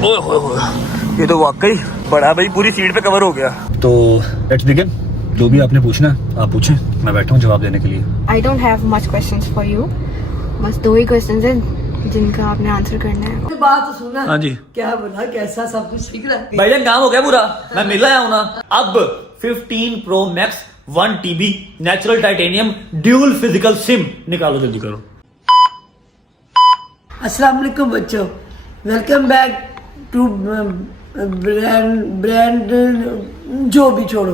ओए होए होए, ये तो वाकई बड़ा भाई पूरी सीट पे कवर हो गया। तो लेट्स बिगिन। जो भी आपने पूछना आप पूछें, मैं बैठा हूँ जवाब देने के लिए। I don't have much questions for you, बस 2 ही क्वेश्चंस हैं जिनका आपने आंसर करना है। बात तो सुना। हाँ जी। क्या बोला, कैसा सब कुछ ठीक रहा? भाईजान काम हो गया पूरा, मैं मिल आया हूँ ना। अब 15 Pro Max 1 TB natural titanium dual physical SIM निकालो, जल्दी करो। अस्सलाम वालेकुम बच्चों, वेलकम बैक टू ब्रांड जो भी छोड़ो।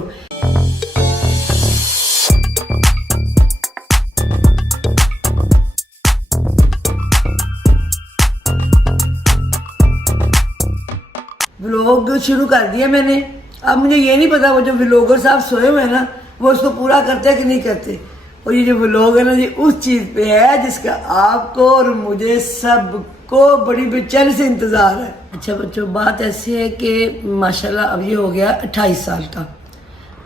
व्लॉग शुरू कर दिया मैंने। अब मुझे ये नहीं पता वो जो व्लॉगर साहब सोए हुए हैं ना, वो उसको पूरा करते हैं कि नहीं करते। और ये जो व्लॉग है ना, ये उस चीज़ पे है जिसका आपको और मुझे सबको बड़ी बेचैनी से इंतज़ार है। अच्छा बच्चों, बात ऐसी है कि माशाल्लाह अब ये हो गया 28 साल का,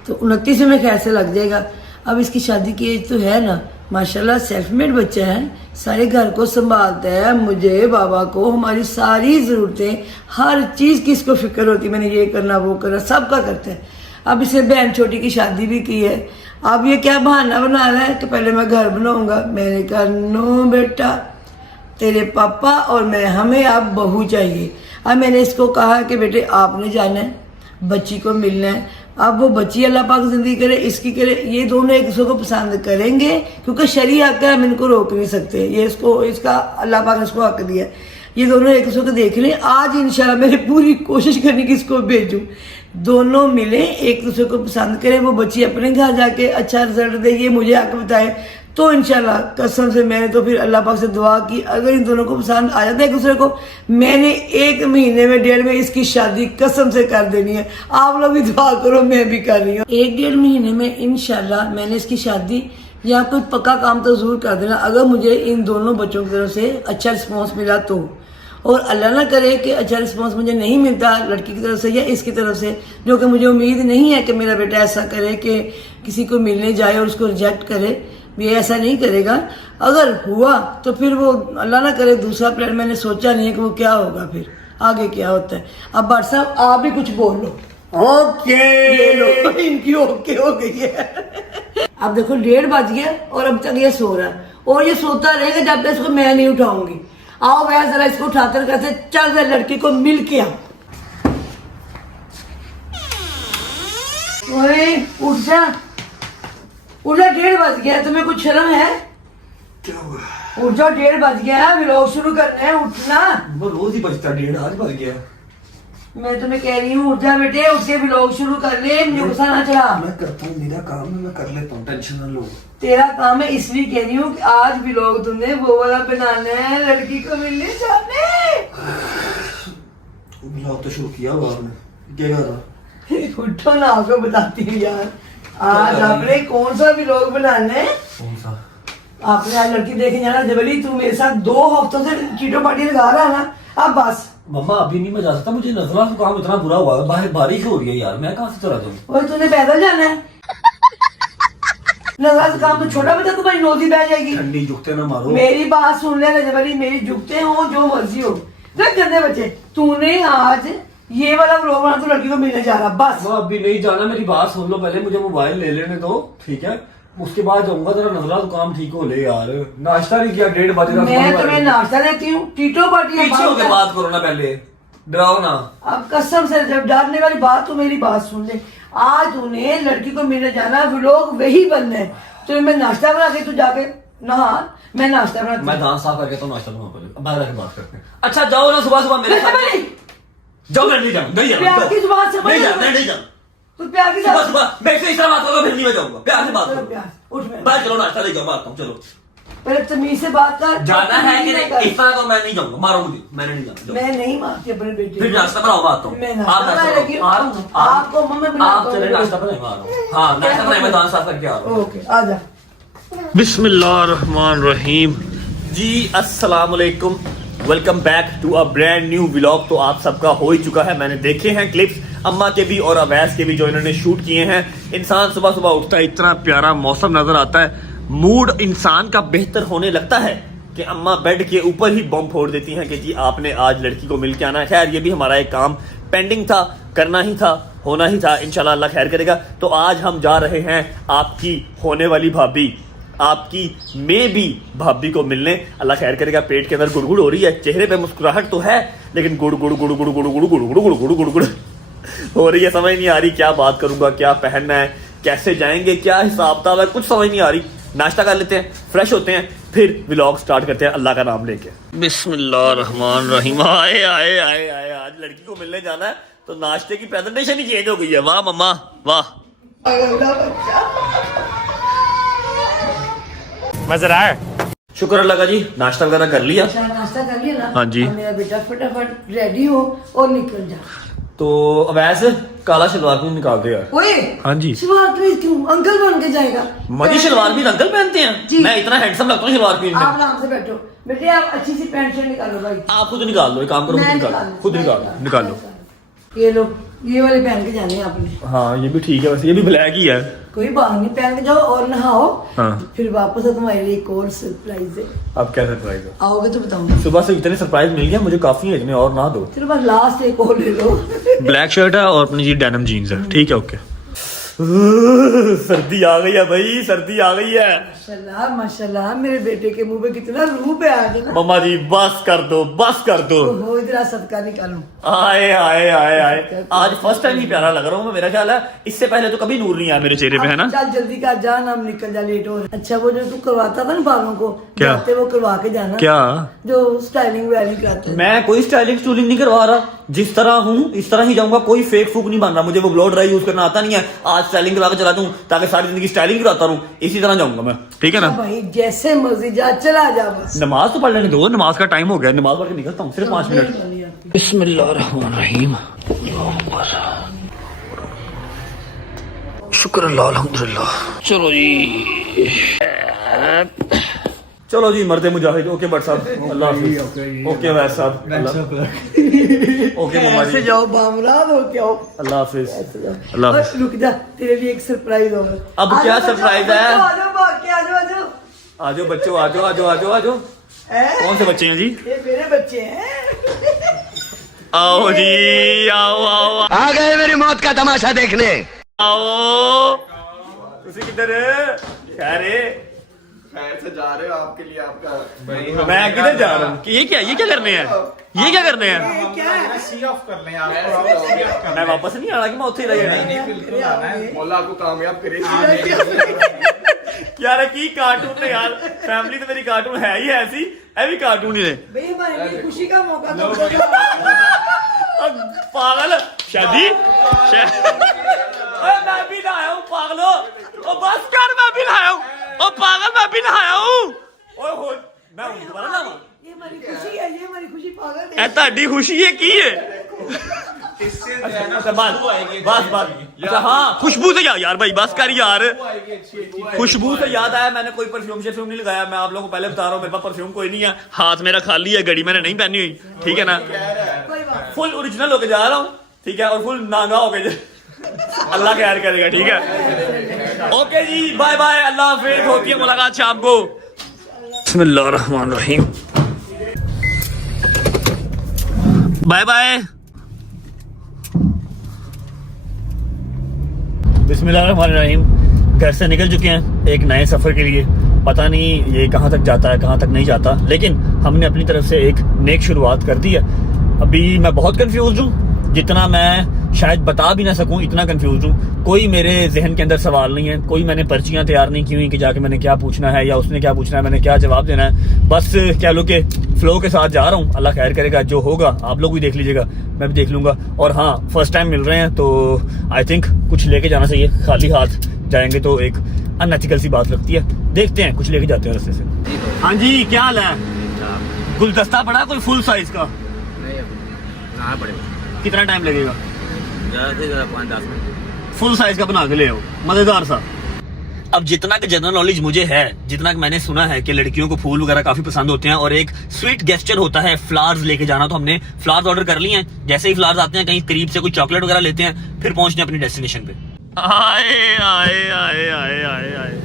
तो 29 में कैसे लग जाएगा। अब इसकी शादी की एज तो है ना, माशाल्लाह सेल्फ मेड बच्चा है, सारे घर को संभालता है, मुझे बाबा को हमारी सारी ज़रूरतें, हर चीज़ की इसको फिक्र होती है, मैंने ये करना वो करना सबका करता है। अब इसे बहन छोटी की शादी भी की है, अब ये क्या बहाना बना रहा है कि पहले मैं घर बनाऊंगा। मैंने कहा नो बेटा, तेरे पापा और मैं, हमें अब बहू चाहिए। अब मैंने इसको कहा कि बेटे आपने जाना है, बच्ची को मिलना है। अब वो बच्ची अल्लाह पाक जिंदगी करे, इसकी करे, ये दोनों एक दूसरे को पसंद करेंगे क्योंकि शरीय हक है, हम इनको रोक नहीं सकते। ये इसको, इसका अल्लाह पाक ने इसको हक दिया। ये दोनों एक दूसरे को देख लें। आज इंशाल्लाह मेरी पूरी कोशिश करनी कि इसको भेजूं, दोनों मिले, एक दूसरे को पसंद करें, वो बच्ची अपने घर जाके अच्छा रिजल्ट दे, ये मुझे हक बताए। तो इंशाल्लाह कसम से मैंने तो फिर अल्लाह पाक से दुआ की, अगर इन दोनों को पसंद आ जाता है एक दूसरे को, मैंने 1 महीने में 1.5 में इसकी शादी कसम से कर देनी है। आप लोग भी दुआ करो, मैं भी कर रही हूँ। 1-1.5 महीने में इंशाल्लाह मैंने इसकी शादी या कोई पक्का काम तो जरूर कर देना, अगर मुझे इन दोनों बच्चों की तरफ से अच्छा रिस्पॉन्स मिला तो। और अल्लाह ना करे कि अच्छा रिस्पॉन्स मुझे नहीं मिलता लड़की की तरफ से या इसकी तरफ से, जो कि मुझे उम्मीद नहीं है कि मेरा बेटा ऐसा करे कि किसी को मिलने जाए और उसको रिजेक्ट करे। ये ऐसा नहीं करेगा। अगर हुआ तो फिर वो अल्लाह ना करे दूसरा प्लान मैंने सोचा नहीं है कि वो क्या होगा, फिर आगे क्या होता है। अब भट्ट साहब आप भी कुछ बोल लो। ओके, इनकी ओके हो गई है। अब देखो 1:30 बज गया और अब तक ये सो रहा है, और ये सोता रहेगा जब तक इसको मैं नहीं उठाऊंगी। आओ भैया जरा इसको उठाकर कैसे, चल जरा लड़की को मिल के आ। ओए उठ जा, उठ जा, 1:30 बज गया, तुम्हें कुछ शर्म है? क्या हुआ? उठ जाओ, 1:30 बज गया है, व्लॉग शुरू करना है, उठना। वो रोज ही बजता, 1:30 आज बज गया। मैं तुम्हें कह रही हूँ उठ जा बेटे, उठ के व्लॉग शुरू कर ले, मुझे गुस्सा ना चढ़ा। मैं करता हूँ, मेरा काम है, मैं कर लेता हूँ, टेंशन ना लो। तेरा काम है, इसलिए कह रही हूँ कि आज व्लॉग तुमने वो वाला बनाना है, लड़की को मिलने जाने। ब्लॉग तो शुरू किया हुआ आपने, क्या कर रहा? उठो ना, आपको बताती हूँ यार, आज आपने कौन सा व्लॉग बनाना है? कौन सा? आपने आज लड़की देखे जाना। जबली तू मेरे साथ 2 हफ्तों से कीटो पार्टी लगा रहा है ना, अब बस। मम्मा अभी नहीं मैं जा सकता, मुझे नजला जुकाम इतना बुरा हुआ है, बाहर बारिश हो रही है यार, मैं कहाँ से चला जाऊँ? और तूने पैदल जाना है? नजला जुकाम तो छोटा बच्चा, तुम्हारी नोजी बह जाएगी। ठंडी जुकते ना मारो। मेरी बात सुन ले जबली, मेरी जुगते हो जो मर्जी हो, देख गंदे बच्चे, तूने आज ये वाला व्लॉग बना, तो लड़की को मिलने जा रहा, बस। वो अभी नहीं जाना, मेरी बात सुन लो पहले, मुझे मोबाइल ले लेने दो, ठीक है? उसके बाद जाऊंगा, जरा नजला जुकाम ठीक हो ले यार। नाश्ता नहीं किया, 1:30 बजे का। मैं तुम्हें नाश्ता देती हूँ, टीटो पार्टी पीछे होके बात करो ना, पहले डराओ ना। अब कसम से जब डरने वाली बात, तो मेरी बात सुन ले। आज तूने लड़की को मिलने जाना, व्लॉग वही बनना है। तो मैं नाश्ता बना के, तू जाके नहा, मैं नाश्ता बना, मैं दांत साफ करके तो नाश्ता बनाऊं पहले, बाहर आके बात करते हैं। अच्छा जाओ ना, सुबह सुबह मेरे साथ जाओ। मैं नहीं जाऊँ, नहीं जाऊँ, प्यार की जुबान से नहीं जाऊँ, नहीं जाऊँ। तू प्यार की सुबह सुबह मेरे से इस तरह बात करो, फिर नहीं मैं जाऊंगा। प्यार से बात चलो करो, प्यार, उठ मैं बाहर चलो, नाश्ता लेके आओ, बात करो, चलो। पहले तमीज से बात कर। जाना है कि नहीं? इस तरह तो मैं नहीं जाऊंगा, मारो मुझे, मैंने नहीं जाना। मैं नहीं मारती अपने बेटे फिर नाश्ता बनाओ, बात करो। मैं आप नाश्ता नाश्ता बनाने लगी हूँ। बनाओ, आपको मम्मी बनाता आप चले नाश्ता बनाए, मारो। हाँ नाश्ता बनाए, मैं दांत साफ करके आ रहा हूँ। ओके आ जा। बिस्मिल्लाहिर्रहमानिर्रहीम। जी अस्सलाम वालेकुम, welcome back to a brand new vlog. तो आप सबका हो ही चुका है, मैंने देखे हैं क्लिप्स अम्मा के भी और अवैस के भी जो इन्होंने शूट किए हैं। इंसान सुबह सुबह उठता है, इतना प्यारा मौसम नजर आता है, मूड इंसान का बेहतर होने लगता है कि अम्मा बेड के ऊपर ही बम फोड़ देती हैं कि जी आपने आज लड़की को मिल के आना है। खैर ये भी हमारा एक काम पेंडिंग था, करना ही था, होना ही था, इंशाल्लाह अल्लाह खैर करेगा। तो आज हम जा रहे हैं आपकी होने वाली भाभी, आपकी में भी भाभी को मिलने। अल्लाह खैर करेगा। पेट के अंदर गुड़गुड़ हो रही है, चेहरे पे मुस्कुराहट तो है लेकिन गुड़ गुड़ गुड़ गुड़ गुड़ गुड़ गुड़ गुड़ गुड़ गुड़ गुड़ हो रही है। समझ नहीं आ रही क्या बात करूंगा, क्या पहनना है, कैसे जाएंगे, क्या हिसाब किताब है, कुछ समझ नहीं आ रही। नाश्ता कर लेते हैं, फ्रेश होते हैं, फिर व्लॉग स्टार्ट करते हैं अल्लाह का नाम लेके। बिस्मिल्लाहिर्रहमानिर्रहीम। आए आए आए आए, आज लड़की को मिलने जाना है तो नाश्ते की प्रेजेंटेशन ही चेंज हो गई है। वाह मम्मा वाह। मजा आया? शुक्र अल्लाह का जी, नाश्ता वगैरह कर लिया। नाश्ता कर लिया ना? हाँ जी। अब मेरा बेटा फटाफट रेडी हो और निकल जा। तो वैसे काला शलवार भी निकाल दे यार। ओए, हाँ जी। शलवार तो क्यों अंकल बन के जाएगा? मजी शलवार भी अंकल पहनते हैं? जी। मैं इतना हैंडसम लगता हूँ शलवार पहनने में। आप आराम से बैठो बेटे, आप अच्छी सी पैंट शर्ट निकालो भाई। आप खुद निकाल लो, एक काम करो, खुद मैं निकालो, खुद निकाल लो। ये लो, ये वाले पहन के जाने हैं आपने। हाँ ये भी ठीक है, वैसे ये भी ब्लैक ही है। कोई बात नहीं, पहन के जाओ और नहाओ। हाँ। फिर वापस है तुम्हारे लिए एक और सरप्राइज है। अब क्या सरप्राइज है? आओगे तो बताऊंगी। सुबह से इतने सरप्राइज मिल गया मुझे, काफी है इतने, और ना दो। चलो बस लास्ट एक और ले लो। ब्लैक शर्ट है और अपनी जी डेनिम जीन्स है, ठीक है ओके। सर्दी आ गई है भाई, सर्दी आ गई है। माशाल्लाह माशाल्लाह, मेरे बेटे के मुंह पे कितना रूप है आज ना। मम्मा जी बस कर दो, बस कर दो। वो इधर सदका निकालूं। आए आए आए आए, आज फर्स्ट टाइम ही प्यारा लग रहा हूँ मैं, मेरा ख्याल है इससे पहले तो कभी नूर नहीं आया मेरे चेहरे पे, है ना? चल जल्दी कर जा, हम निकल जा, लेट हो रहा है। अच्छा वो जो तू करवाता था ना बालों को, क्या? जाते वो करवा के जाना। क्या? जो स्टाइलिंग वायलिंग कराते हैं। मैं कोई स्टाइलिंग स्टूलिंग नहीं करवा रहा, जिस तरह हूँ इस तरह ही जाऊंगा, कोई फेक फूक नहीं बन रहा। मुझे वो ब्लो ड्राई यूज करना आता नहीं है, आज स्टाइलिंग करा के चला दूं ताकि सारी जिंदगी स्टाइलिंग कराता रहूं, इसी तरह जाऊंगा मैं, ठीक है ना? भाई जैसे मर्जी जा, चला जा बस। नमाज तो पढ़ लेने दो, नमाज का टाइम हो गया, नमाज पढ़ के निकलता हूँ, सिर्फ 5 मिनट। बिस्मिल्लाहिर्रहमानिर्रहीम। शुक्र अल्लाह, अल्हम्दुलिल्लाह। चलो जी, चलो जी मर्दे मुजाहिद। ओके भट्ट साहब, अल्लाह हाफिज। ओके वैस साहब, ओके मम्मा जी, ऐसे जाओ बामराद हो क्या हो। अल्लाह हाफिज, अल्लाह बस हाफिज। रुक जा, तेरे लिए एक सरप्राइज होगा। अब क्या सरप्राइज है? आ जाओ भाग के, आ जाओ आ जाओ। आ जाओ बच्चों, आ जाओ आ जाओ आ जाओ आ जाओ। कौन से बच्चे हैं जी? ये मेरे बच्चे हैं। आओ जी, आओ आओ आ गए मेरी मौत का तमाशा देखने। आओ। तुसी किधर है? खैर से जा रहे हो, आपके लिए आपका मैं किधर जा रहा हूँ? ये क्या करने हैं? ये क्या करने हैं? क्या है? सी ऑफ कर लें आप। मैं वापस नहीं आना कि मैं उत्थे ही रह जाना? बिल्कुल आना है, मौला आपको कामयाब करे। यार की कार्टून ने यार, फैमिली तो मेरी कार्टून है ही ऐसी, है भी कार्टून ही ने। भाई हमारे लिए खुशी का मौका तो पागल शादी मैं भी नहाया हूँ पागलो। ओ बस कर, मैं भी नहाया हूँ। ओ पागल मैं भी नहाया हूँ। ओए हो मैं हूँ दोबारा ना। ये हमारी खुशी है, ये हमारी खुशी पागल है। ए ਤੁਹਾਡੀ खुशी है की है? अच्छा बस अच्छा हाँ, खुशबू से यार भाई बस कर यार। खुशबू से याद आया, मैंने कोई परफ्यूम शेफ्यूम नहीं लगाया। मैं आप लोगों को पहले बता रहा हूँ, मेरे पास परफ्यूम कोई नहीं है, हाथ मेरा खाली है, घड़ी मैंने नहीं पहनी हुई, ठीक है ना? फुल ओरिजिनल होके जा रहा हूँ, ठीक है, और फुल नांगा होके अल्लाह खैर करेगा, ठीक है? ओके जी, बाय बाय, अल्लाह हाफिज, होती है मुलाकात शाम को। बिस्मिल्लाहिर्रहमानिर्रहीम, बाय बाय। बिस्मिल्लाहिर्रहमानिर्रहीम। घर से निकल चुके हैं एक नए सफर के लिए। पता नहीं ये कहाँ तक जाता है, कहाँ तक नहीं जाता, लेकिन हमने अपनी तरफ से एक नेक शुरुआत कर दी है। अभी मैं बहुत कंफ्यूज हूँ, जितना मैं शायद बता भी ना सकूं इतना कंफ्यूज हूँ। कोई मेरे जहन के अंदर सवाल नहीं है, कोई मैंने पर्चियां तैयार नहीं की हुई कि जाके मैंने क्या पूछना है या उसने क्या पूछना है, मैंने क्या जवाब देना है। बस कह लो कि फ्लो के साथ जा रहा हूँ, अल्लाह खैर करेगा, जो होगा आप लोग भी देख लीजिएगा, मैं भी देख लूंगा। और हाँ, फर्स्ट टाइम मिल रहे हैं तो आई थिंक कुछ लेके जाना चाहिए, खाली हाथ जाएंगे तो एक अनएथिकल सी बात लगती है। देखते हैं, कुछ लेके जाते हैं रास्ते से। हाँ जी, क्या हाल है? गुलदस्ता पड़ा कोई फुल साइज का? कितना टाइम लगेगा? ज्यादा से ज्यादा 5-10 मिनट। फुल साइज का बना के ले आओ, मजेदार सा। अब जितना कि जनरल नॉलेज मुझे है, जितना कि मैंने सुना है कि लड़कियों को फूल वगैरह काफी पसंद होते हैं और एक स्वीट गेस्चर होता है फ्लावर्स लेके जाना, तो हमने फ्लावर्स ऑर्डर कर लिए हैं। जैसे ही फ्लावर्स आते हैं, कहीं करीब से कोई चॉकलेट वगैरह लेते हैं, फिर पहुंचते हैं अपनी डेस्टिनेशन पे। आए आए आए आए आए आए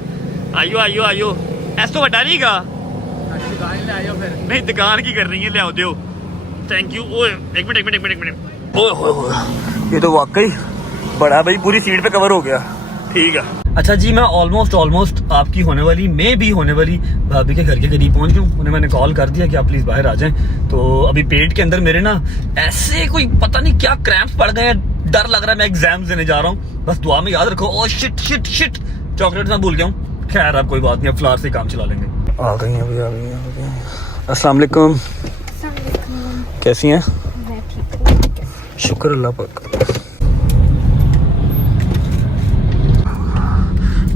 आयो आयो आयो, ऐस तो वड्डा नहीं गा नहीं दुकान की कर रही है, ले आओ दो। Thank you. ओए एक मिनट। ओए होए ये तो वाकई बड़ा भाई, पूरी सीट पे कवर हो गया। ठीक है। अच्छा जी, मैं ऑलमोस्ट आपकी होने वाली भाभी के घर के करीब पहुंच गया हूँ। उन्हें मैंने कॉल कर दिया कि आप प्लीज बाहर आ जाएं। तो अभी पेट के अंदर मेरे ना ऐसे कोई पता नहीं क्या क्रैम्प्स पड़ गए हैं, डर लग रहा है मैं एग्जाम्स देने जा रहा हूँ। बस दुआ में याद रखो। ओ शिट चॉकलेट मैं भूल गया हूँ। खैर अब कोई बात नहीं, अब फ्लावर से काम चला लेंगे। आ गई हैं। अस्सलाम वालेकुम। कैसी हैं? शुक्र अल्लाह पाक।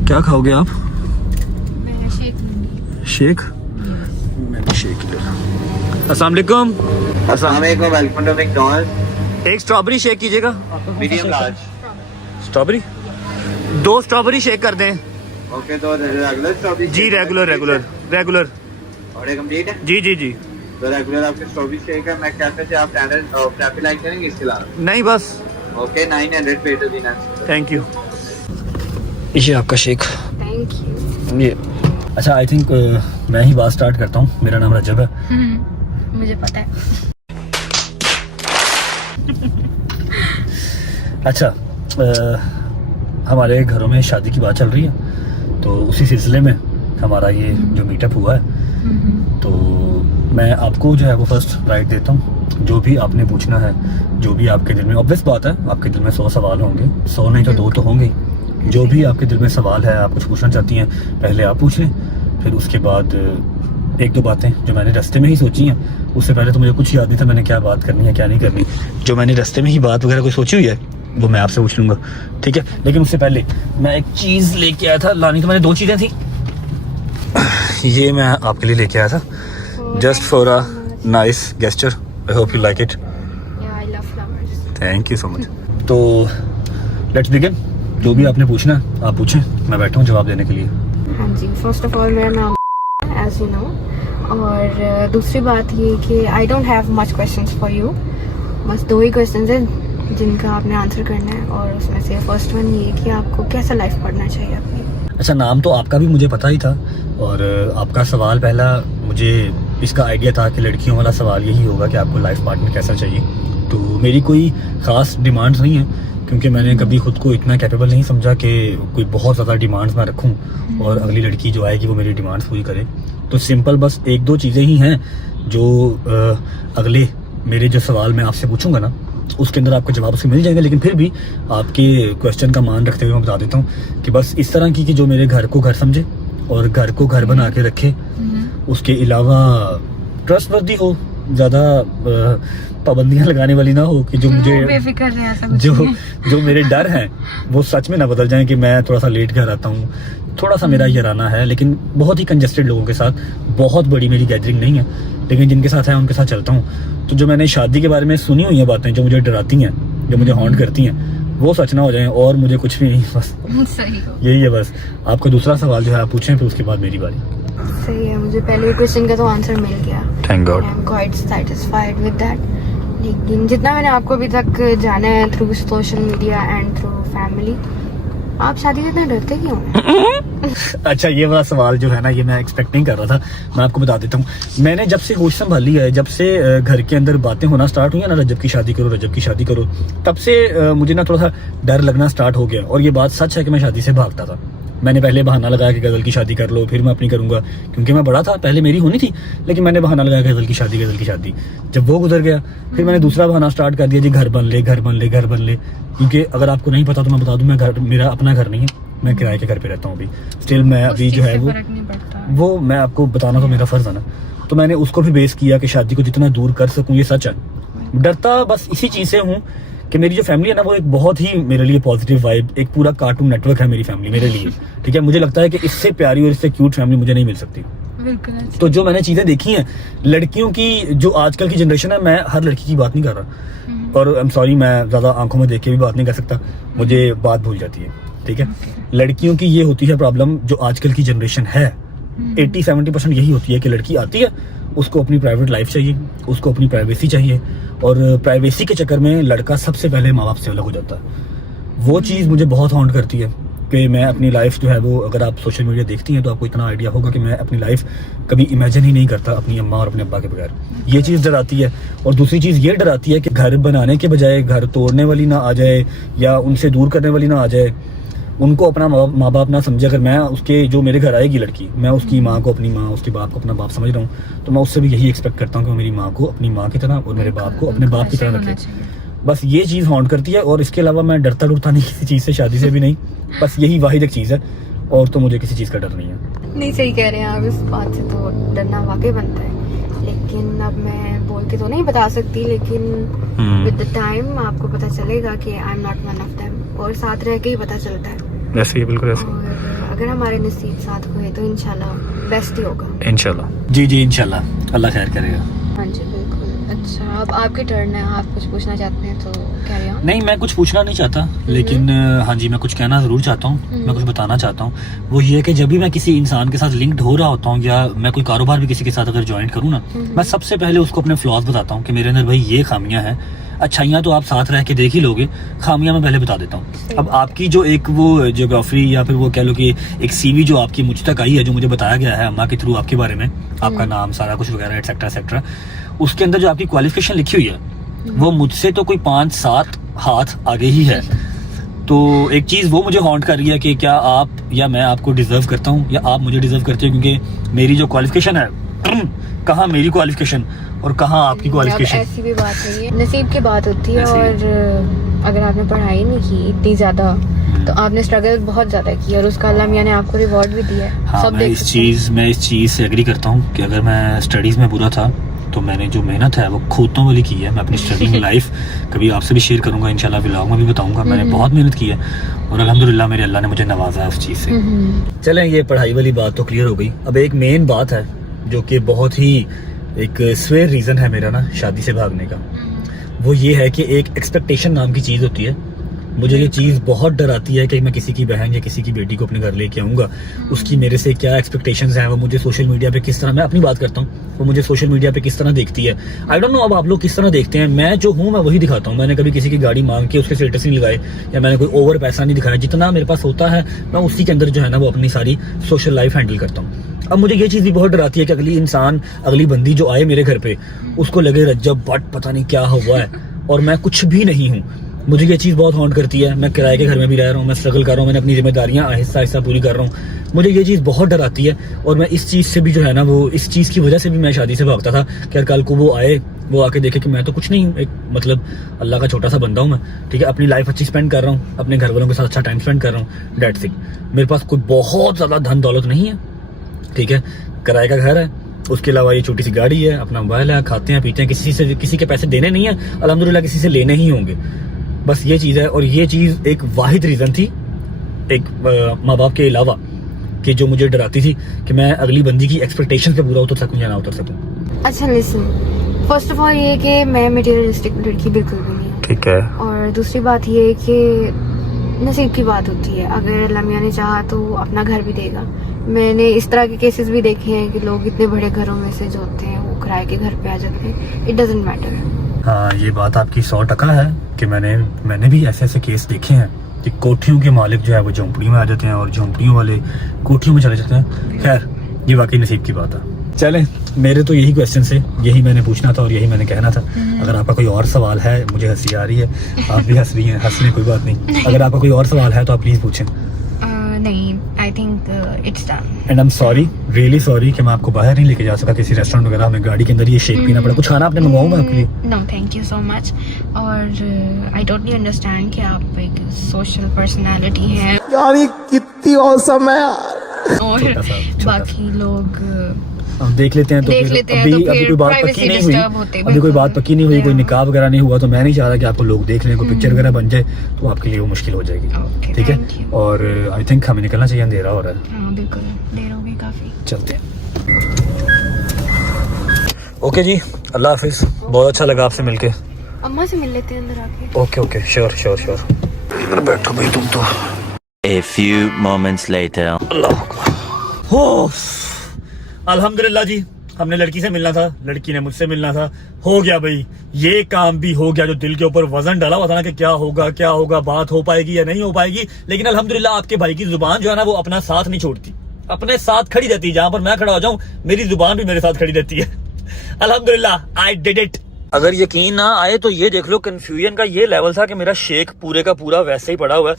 क्या खाओगे आप? मैं शेक? मैं भी शेक ही ले रहा हूँ। अस्सलाम वालेकुम। Welcome to McDonald's. एक स्ट्रॉबेरी शेक कीजिएगा, medium large. Strawberry 2 strawberry shake कर दें। ओके, तो रेगुलर स्ट्रॉबेरी जी रेगुलर। और कंप्लीट है जी। तो रेगुलर आपके स्ट्रॉबेरी शेक है। मैं कहता हूँ आप स्टैंडर्ड फ्रैपी लाइक करेंगे इसके अलावा? नहीं बस। ओके 900 पे टू देना। Thank you. ये आपका शेक। Thank you. ये अच्छा, आई थिंक मैं ही बात स्टार्ट करता हूँ। मेरा नाम रजब है। मुझे पता है। अच्छा, हमारे घरों में शादी की बात चल रही है, तो उसी सिलसिले में हमारा ये जो मीटअप हुआ है, तो मैं आपको जो है वो फर्स्ट राइट देता हूँ। जो भी आपने पूछना है, जो भी आपके दिल में, ऑब्वियस बात है आपके दिल में 100 सवाल होंगे, 100 नहीं तो 2 तो होंगे। जो भी आपके दिल में सवाल है, आप कुछ पूछना चाहती हैं, पहले आप पूछ लें। फिर उसके बाद 1-2 बातें जो मैंने रास्ते में ही सोची हैं, उससे पहले तो मुझे कुछ याद नहीं था मैंने क्या बात करनी है क्या नहीं करनी। जो मैंने रास्ते में ही बात वगैरह कोई सोची हुई है वो मैं आपसे पूछ लूँगा, ठीक है? लेकिन उससे पहले मैं एक चीज़ लेके आया था। लानी तो मैंने 2 चीज़ें थी। ये मैं आपके लिए लेके आया था, just for a nice gesture. I hope you like it. I love flowers. Thank you so much. तो लेट्स बिगिन। जो भी आपने पूछना है आप पूछें, मैं बैठा हूँ जवाब देने के लिए। हाँ जी, फर्स्ट ऑफ ऑल मेरा नाम एज यू नो, और दूसरी बात ये कि I don't have much questions for you. बस 2 ही क्वेश्चंस हैं जिनका आपने आंसर करना है, और उसमें से फर्स्ट वन ये कि आपको कैसा लाइफ पढ़ना चाहिए अपनी। अच्छा, नाम तो आपका भी मुझे पता ही था, और आपका सवाल पहला, मुझे इसका आइडिया था कि लड़कियों वाला सवाल यही होगा कि आपको लाइफ पार्टनर कैसा चाहिए। तो मेरी कोई ख़ास डिमांड्स नहीं है, क्योंकि मैंने कभी खुद को इतना कैपेबल नहीं समझा कि कोई बहुत ज़्यादा डिमांड्स मैं रखूं और अगली लड़की जो आएगी वो मेरी डिमांड्स पूरी करे। तो सिंपल बस 1-2 चीज़ें ही हैं जो अगले मेरे जो सवाल मैं आपसे पूछूंगा ना, उसके अंदर आपको जवाब उससे मिल जाएंगे। लेकिन फिर भी आपके क्वेश्चन का मान रखते हुए मैं बता देता हूँ कि बस इस तरह की कि जो मेरे घर को घर समझे और घर को घर बना के रखे। उसके अलावा ट्रस्टवर्दी हो, ज़्यादा पाबंदियां लगाने वाली ना हो कि जो मुझे बेफिक्र है, ऐसा कुछ जो नहीं है। जो मेरे डर हैं वो सच में ना बदल जाएं कि मैं थोड़ा सा लेट घर आता हूँ। थोड़ा सा मेरा याराना है, लेकिन बहुत ही कंजेस्टेड लोगों के साथ। बहुत बड़ी मेरी गैदरिंग नहीं है, लेकिन जिनके साथ है उनके साथ चलता हूँ। तो जो मैंने शादी के बारे में सुनी हुई है बातें, जो मुझे डराती हैं, जो मुझे हॉन्ट करती हैं, वो सच ना हो जाए, और मुझे कुछ भी नहीं। बस सही हो। यही है बस। आपका दूसरा सवाल जो है आप पूछें, फिर उसके बाद मेरी बारी। सही है, मुझे पहले क्वेश्चन का तो आंसर मिल गया। Thank God. I am quite satisfied with that. लेकिन जितना मैंने आपको अभी तक जाना है through social media and through family, आप शादी से इतना डरते क्यों हैं? अच्छा, ये वाला सवाल जो है ना, ये मैं एक्सपेक्ट नहीं कर रहा था। मैं आपको बता देता हूँ, मैंने जब से होश संभाली है, जब से घर के अंदर बातें होना स्टार्ट हुई है ना, रजब की शादी करो, रजब की शादी करो, तब से मुझे ना थोड़ा सा डर लगना स्टार्ट हो गया। और ये बात सच है कि मैं शादी से भागता था। मैंने पहले बहाना लगाया कि गजल की शादी कर लो, फिर मैं अपनी करूंगा, क्योंकि मैं बड़ा था। पहले मेरी होनी थी, लेकिन मैंने बहाना लगाया गजल की शादी, गजल की शादी। जब वो गुजर गया, फिर मैंने दूसरा बहाना स्टार्ट कर दिया, जी घर बन ले, घर बन ले, घर बन ले। क्योंकि अगर आपको नहीं पता तो मैं बता दूं, मैं घर, मेरा अपना घर नहीं है, मैं किराए के घर पे रहता हूँ अभी। स्टिल मैं अभी जो है वो मैं आपको बताना तो मेरा फर्ज है ना। तो मैंने उसको भी बेस किया कि शादी को जितना दूर कर सकूं, ये सच है। डरता बस इसी चीज से हूँ कि मेरी जो फैमिली है ना, वो एक बहुत ही मेरे लिए पॉजिटिव वाइब, एक पूरा कार्टून नेटवर्क है मेरी फैमिली मेरे लिए, ठीक है? मुझे लगता है कि इससे प्यारी और इससे क्यूट फैमिली मुझे नहीं मिल सकती। तो जो मैंने चीजें देखी हैं लड़कियों की, जो आजकल की जनरेशन है, मैं हर लड़की की बात नहीं कर रहा, और आई एम सॉरी, मैं ज्यादा आंखों में देख के भी बात नहीं कर सकता, मुझे बात भूल जाती है, ठीक है? लड़कियों की ये होती है प्रॉब्लम, जो आजकल की जनरेशन है 80-70% यही होती है कि लड़की आती है, उसको अपनी प्राइवेट लाइफ चाहिए, उसको अपनी प्राइवेसी चाहिए, और प्राइवेसी के चक्कर में लड़का सबसे पहले माँ बाप से अलग हो जाता है। वो चीज़ मुझे बहुत हॉन्ट करती है पे मैं अपनी लाइफ जो है वो, अगर आप सोशल मीडिया देखती हैं तो आपको इतना आइडिया होगा कि मैं अपनी लाइफ कभी इमेजिन ही नहीं करता अपनी अम्मा और अपने अब्बा के बगैर। ये चीज़ डराती है। और दूसरी चीज़ ये डराती है कि घर बनाने के बजाय घर तोड़ने वाली ना आ जाए या उनसे दूर करने वाली ना आ जाए, उनको अपना माँ बाप ना समझे। अगर मैं उसके, जो मेरे घर आएगी लड़की, मैं उसकी माँ को अपनी माँ, उसके बाप को अपना बाप समझ रहा हूँ, तो मैं उससे भी यही एक्सपेक्ट करता हूँ कि वो मेरी माँ को अपनी माँ की तरह और मेरे बाप को अपने बाप की तरह रखे। बस ये चीज़ हॉन्ट करती है। और इसके अलावा मैं डरता नहीं किसी चीज़ से, शादी से भी नहीं। बस यही वाहिद एक चीज़ है, और तो मुझे किसी चीज़ का डर नहीं है। नहीं, सही कह रहे हैं आप, इस बात से तो डरना वाकई बनता है। लेकिन अब मैं बोल के तो नहीं बता सकती, लेकिन विद द टाइम आपको पता चलेगा कि I am not one of them, और साथ रह के ही पता चलता है। ऐसे ही, बिल्कुल ऐसे। और अगर हमारे नसीब साथ हुए तो इंशाल्लाह बेस्ट ही होगा। इंशाल्लाह जी जी, इंशाल्लाह अल्लाह खैर करेगा। हाँ जी बिल्कुल। अच्छा, अब आपकी टर्न है, आप कुछ पूछना चाहते हैं तो कैरी ऑन। नहीं, मैं कुछ पूछना नहीं चाहता, लेकिन हाँ जी, मैं कुछ कहना ज़रूर चाहता हूँ। मैं कुछ बताना चाहता हूँ। वो ये है कि जब भी मैं किसी इंसान के साथ लिंक्ड हो रहा होता हूँ, या मैं कोई कारोबार भी किसी के साथ अगर ज्वाइन करूँ ना, मैं सबसे पहले उसको अपने फ्लॉज बताता हूँ कि मेरे अंदर भाई ये खामियां हैं। अच्छाइयाँ तो आप साथ रह के देख ही लोगे, खामियां मैं पहले बता देता हूँ। अब आपकी जो एक वो ज्योग्राफी, या फिर वो कह लो कि एक सीवी जो आपकी मुझ तक आई है, जो मुझे बताया गया है अम्मा के थ्रू आपके बारे में, आपका नाम, सारा कुछ वगैरह एटसेट्रा एटसेट्रा, उसके अंदर जो आपकी क्वालिफिकेशन लिखी हुई है वो मुझसे तो कोई 5-7 हाथ आगे ही है। तो एक चीज़ वो मुझे हॉन्ट कर रही है कि क्या आप या मैं आपको डिजर्व करता हूँ या आप मुझे डिजर्व करते हो, क्योंकि मेरी जो क्वालिफिकेशन है, कहाँ मेरी क्वालिफिकेशन और कहाँ आपकी क्वालिफिकेशन। ऐसी भी बात नहीं है, नसीब की बात होती है। और अगर आपने पढ़ाई नहीं की इतनी ज्यादा, तो आपने स्ट्रगल बहुत ज्यादा की, और उसका अल्लाह मियां ने आपको रिवॉर्ड भी दिया है। हाँ, सब मैं देख इस सकते हैं। चीज़ से एग्री करता हूँ कि अगर मैं स्टडीज़ में बुरा था तो मैंने जो मेहनत है वो खोतों वाली की है। मैं अपनी स्टडी लाइफ कभी आपसे भी शेयर करूंगा, इंशाल्लाह व्लॉग में भी बताऊंगा। मैंने बहुत मेहनत की है और अल्हम्दुलिल्लाह मेरे अल्लाह ने मुझे नवाजा है उस चीज़ से। चलें, ये पढ़ाई वाली बात तो क्लियर हो गई। अब एक मेन बात है जो कि बहुत ही एक स्वेयर रीज़न है मेरा ना शादी से भागने का, वो ये है कि एक एक्सपेक्टेशन नाम की चीज़ होती है। मुझे ये चीज़ बहुत डराती है कि मैं किसी की बहन या किसी की बेटी को अपने घर लेके आऊँगा, उसकी मेरे से क्या एक्सपेक्टेशंस हैं, वो मुझे सोशल मीडिया पे किस तरह, मैं अपनी बात करता हूँ, वो मुझे सोशल मीडिया पे किस तरह देखती है। आई डोंट नो अब आप लोग किस तरह देखते हैं। मैं जो हूँ मैं वही दिखाता हूँ। मैंने कभी किसी की गाड़ी मांग के उसके स्टेटस नहीं लगाए, या मैंने कोई ओवर पैसा नहीं दिखाया। जितना मेरे पास होता है मैं उसी के अंदर जो है ना वो अपनी सारी सोशल लाइफ हैंडल करता हूँ। अब मुझे ये चीज़ भी बहुत डराती है कि अगली बंदी जो आए मेरे घर पे, उसको लगे रज्जब बट पता नहीं क्या हुआ है और मैं कुछ भी नहीं हूँ। मुझे ये चीज़ बहुत हॉन्ट करती है। मैं किराए के घर में भी रह रहा हूँ, मैं स्ट्रगल कर रहा हूँ, मैंने अपनी जिम्मेदारियाँ आहिस्ता आहिस्ता पूरी कर रहा हूँ। मुझे ये चीज़ बहुत डराती है, और मैं इस चीज़ से भी जो है ना वो, इस चीज़ की वजह से भी मैं शादी से भागता था कि यार कल को वो आए, वो आके देखे कि मैं तो कुछ नहीं हूँ, एक मतलब अल्लाह का छोटा सा बंदा हूँ मैं, ठीक है। अपनी लाइफ अच्छी स्पेंड कर रहा हूँ, अपने घर वालों के साथ अच्छा टाइम स्पेंड कर रहा हूँ, डेट्स इट। मेरे पास कोई बहुत ज़्यादा धन दौलत नहीं है, ठीक है। किराए का घर है, उसके अलावा ये छोटी सी गाड़ी है, अपना मोबाइल है, खाते हैं पीते हैं, किसी के पैसे देने नहीं है, अल्हम्दुलिल्लाह किसी से लेने ही होंगे। बस ये चीज़ है। और ये चीज़ एक वाहिद रीज़न थी, एक माँ बाप के अलावा, कि जो मुझे डराती थी कि मैं अगली बंदी की एक्सपेक्टेशन पे पूरा उतर सकूं या ना उतर सकूं। अच्छा लिसन, फर्स्ट ऑफ ऑल ये कि मैं मटेरियलिस्टिक लड़की बिल्कुल भी नहीं हूँ, ठीक है। और दूसरी बात ये है कि नसीब की बात होती है। अगर अल्लाह मियां ने चाहा तो अपना घर भी देगा। मैंने इस तरह के केसेस भी देखे हैं कि लोग इतने बड़े घरों में से जो होते हैं वो किराए के घर पे आ जाते हैं। It doesn't matter. हाँ, ये बात आपकी 100% है कि मैंने भी ऐसे केस देखे हैं कि कोठियों के मालिक जो है वो झोंपड़ियों में आ जाते हैं और झोंपड़ियों वाले कोठियों में चले जाते हैं। खैर, ये वाकई नसीब की बात है। चलें, मेरे तो यही क्वेश्चन से, यही मैंने पूछना था और यही मैंने कहना था। अगर आपका कोई और सवाल है, मुझे हंसी आ रही है, आप भी हंस रही हैं, हंसने कोई बात नहीं। अगर आपका कोई और सवाल है तो आप प्लीज़ पूछें। नहीं, I think it's done. And I am sorry, really sorry कि मैं आपको बाहर नहीं लेके जा सका किसी रेस्टोरेंट वगैरह में, गाड़ी के अंदर ये शेक पीना पड़ा। कुछ खाना आपने मंगवाऊँ मैं आपके लिए? No thank you so much. और आई टोटली अंडरस्टैंड कि आप एक सोशल पर्सनालिटी हैं यार, ये कितनी औसम है यार। और छोटा बाकी लोग हम देख लेते हैं तो देख फिर लेते हैं अभी तो अभी फिर कोई बात privacy पक्की नहीं हुई, disturb होते, अभी कोई बात बिल्कुल। पक्की नहीं हुई, कोई Yeah. निकाह वगैरह नहीं हुआ, तो मैं नहीं चाह रहा कि आपको लोग देख लें, कोई पिक्चर वगैरह बन जाए तो आपके लिए वो मुश्किल हो जाएगी। Okay, ठीक है। thank you. और आई थिंक हमें निकलना चाहिए, अंधेरा हो रहा है। हाँ बिल्कुल, देर हो गई काफी। चलते हैं। ओके जी, अल्लाह हाफिज। बहुत अच्छा लगा आपसे मिलके। अम्मा से मिल लेते हैं अंदर आके। Okay okay, sure sure sure. इधर बैठो भाई तुम तो। A few moments later. अल्लाह अकबर। हो, अल्हम्दुलिल्लाह जी, हमने लड़की से मिलना था, लड़की ने मुझसे मिलना था, हो गया भाई, ये काम भी हो गया। जो दिल के ऊपर वजन डाला हुआ था ना कि क्या होगा, बात हो पाएगी या नहीं हो पाएगी, लेकिन अल्हम्दुलिल्लाह आपके भाई की जुबान जो है ना वो अपना साथ नहीं छोड़ती, अपने साथ खड़ी रहती है। जहां पर मैं खड़ा हो जाऊं मेरी जुबान भी मेरे साथ खड़ी रहती है। अल्हम्दुलिल्लाह आई डिड इट। अगर यकीन ना आए तो ये देख लो, कंफ्यूजन का ये लेवल था कि मेरा शेक पूरे का पूरा वैसे ही पड़ा हुआ है।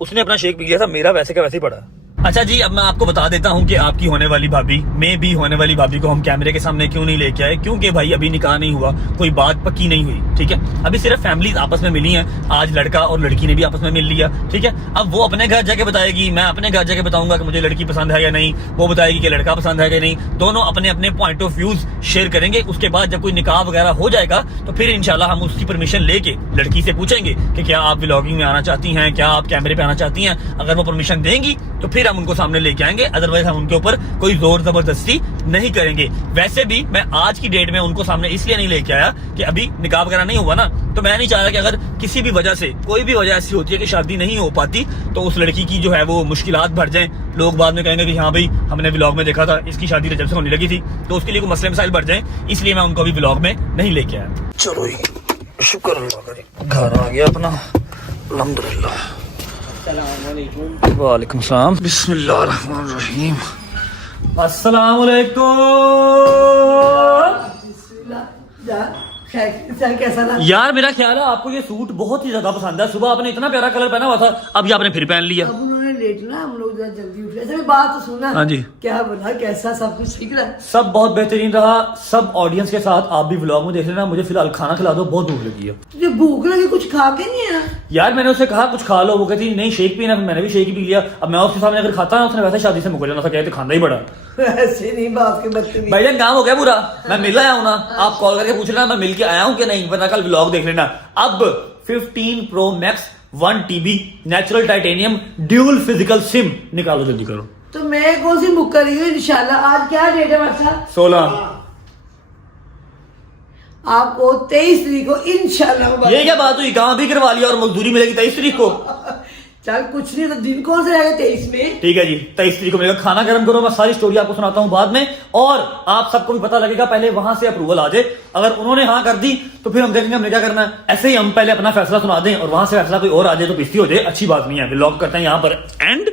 उसने अपना शेक पी लिया था, मेरा वैसे का वैसे ही पड़ा। अच्छा जी, अब मैं आपको बता देता हूँ कि आपकी होने वाली भाभी, में भी होने वाली भाभी को हम कैमरे के सामने क्यों नहीं लेके आए। क्योंकि भाई अभी निकाह नहीं हुआ, कोई बात पक्की नहीं हुई, ठीक है। अभी सिर्फ फैमिलीज आपस में मिली हैं। आज लड़का और लड़की ने भी आपस में मिल लिया, ठीक है। अब वो अपने घर जाके बताएगी, मैं अपने घर जाके बताऊंगा कि मुझे लड़की पसंद है या नहीं, वो बताएगी कि लड़का पसंद है या नहीं। दोनों अपने अपने पॉइंट ऑफ व्यूज शेयर करेंगे। उसके बाद जब कोई निकाह वगैरह हो जाएगा तो फिर इंशाल्लाह हम उसकी परमिशन लेके लड़की से पूछेंगे कि क्या आप व्लॉगिंग में आना चाहती हैं, क्या आप कैमरे पे आना चाहती हैं। अगर वो परमिशन देंगी तो फिर हम उनको सामने लेके आएंगे, अदरवाइज हम उनके ऊपर कोई जोर जबरदस्ती नहीं करेंगे। वैसे भी मैं आज की डेट में उनको सामने इसलिए नहीं लेके आया कि अभी निकाह वगैरह नहीं हुआ ना, तो मैं नहीं चाह रहा कि अगर किसी भी वजह से, कोई भी वजह ऐसी होती है कि शादी नहीं हो पाती, तो उस लड़की की जो है वो मुश्किलात बढ़ जाएं। लोग बाद में कहेंगे कि हाँ भाई हमने व्लॉग में देखा था इसकी शादी रजब से होने लगी थी, तो उसके लिए कोई मसले मसाइल बढ़ जाएं, इसलिए मैं उनको अभी व्लॉग में नहीं लेके आया। चलो शुक्र अल्लाह का, घर आ गया अपना, अल्हम्दुलिल्लाह। वालेकुम सलाम, बिस्मिल्लाहिर्रहमानिर्रहीम, अस्सलाम वालेकुम। कैसा था? यार मेरा ख्याल है आपको ये सूट बहुत ही ज्यादा पसंद है। सुबह आपने इतना प्यारा कलर पहना हुआ था, अब ये आपने फिर पहन लिया। अब उन्होंने लेटना, हम लोग जरा जल्दी उठ गए। बात तो सुना। हाँ जी। क्या बता, कैसा सब कुछ ठीक रहा? सब बहुत बेहतरीन रहा। सब ऑडियंस के साथ आप भी व्लॉग में देख लेना। मुझे फिलहाल खाना खिला दो, बहुत भूख लगी है। तुझे भूख लगी, कुछ खा के नहीं है? यार मैंने उससे कहा कुछ खा लो, वो कहती नहीं शेक पीना, मैंने भी शेक ही पी लिया। अब मैं उसके सामने अगर खाता ना, उसने वैसे शादी से मुकर जाना था, कहते खाना ही बड़ा। ऐसे नहीं बात के बच्चे नहीं। भाईजान काम हो गया पूरा, मैं मिल आया हूं ना, आप कॉल करके पूछ लेना मैं मिल के आया हूं कि नहीं, वरना कल व्लॉग देख लेना। अब 15 Pro Max 1 TB natural titanium dual physical SIM निकालो, जल्दी करो। तो मैं कौन सी बुक कर रही हूँ इंशाल्लाह। आज क्या डेट है बादशाह? 16। आपको 23 तारीख को इंशाल्लाह। ये क्या बात हुई, काम भी करवा लिया और मजदूरी मिलेगी 23 तारीख को। चल कुछ नहीं, तो दिन कौन से रहेगा 23 में? ठीक है जी, 23 तारीख को मिलेगा। खाना गर्म करो, मैं सारी स्टोरी आपको सुनाता हूँ बाद में, और आप सबको भी पता लगेगा। पहले वहां से अप्रूवल आ जाए, अगर उन्होंने हाँ कर दी तो फिर हम देखेंगे हमने क्या करना है। ऐसे ही हम पहले अपना फैसला सुना दें और वहां से फैसला कोई और आ जाए तो बेइज्जती हो जाए, अच्छी बात नहीं है। व्लॉग करते हैं यहाँ पर एंड।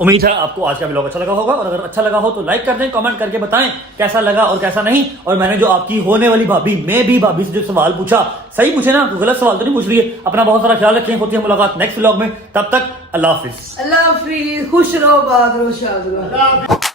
उम्मीद है आपको आज का व्लॉग अच्छा लगा होगा, और अगर अच्छा लगा हो तो लाइक कर दें, कमेंट करके बताएं कैसा लगा और कैसा नहीं। और मैंने जो आपकी होने वाली भाभी, मैं भी भाभी से जो सवाल पूछा, सही पूछे ना, गलत सवाल तो नहीं पूछ रही है। अपना बहुत सारा ख्याल रखें, होती है मुलाकात नेक्स्ट व्लॉग में, तब तक अल्लाह हाफिज। अल्लाह हाफिज, खुश रहो, बात रहो, शाद रहो।